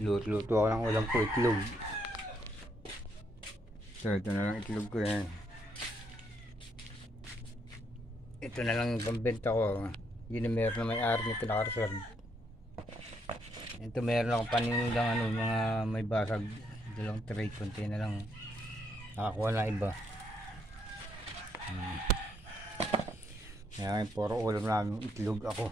Luto ako ng ulam ko, itlog. So, ito na lang itlog ko yan. Ito na lang yung pambenta ko. Yun na meron na may-ari nito nakareserve. Ito meron akong paninundang mga may basag. Dalawang tray, konti na lang. Nakakuha na iba. Kaya ngayon, puro ulam namin itlog ako.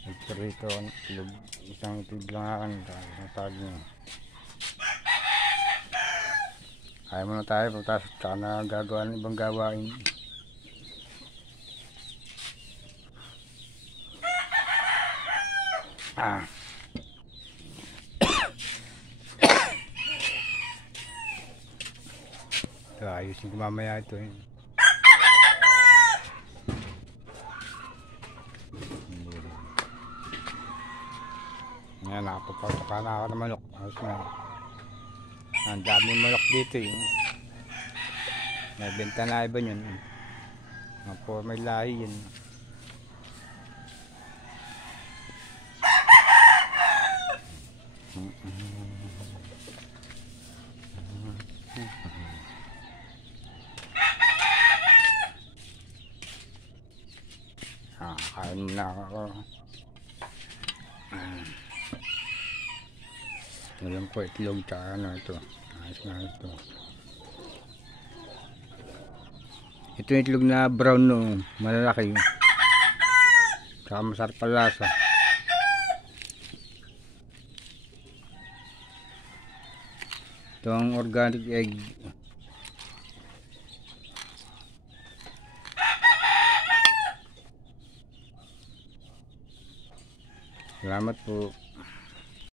Nagprito ako ng itlog. Isang itlog lang akin. Isang saging. Kaya muna tayo. Pagkasok saka na gagawa ng ibang gawain. Ito, ayusin ko mamaya ito. Ngayon, nakapapatoka na ako ng manok. Ayos na. Ang daming manok dito may benta na iba yun. Po, may lahi yun. Kain muna ako. Alam ko itlog tsaka ano ito. Ayos na ito. Ito yung itlog na brown no, malalaki. Tsaka masarap palasa. Ito ang organic egg. Salamat po.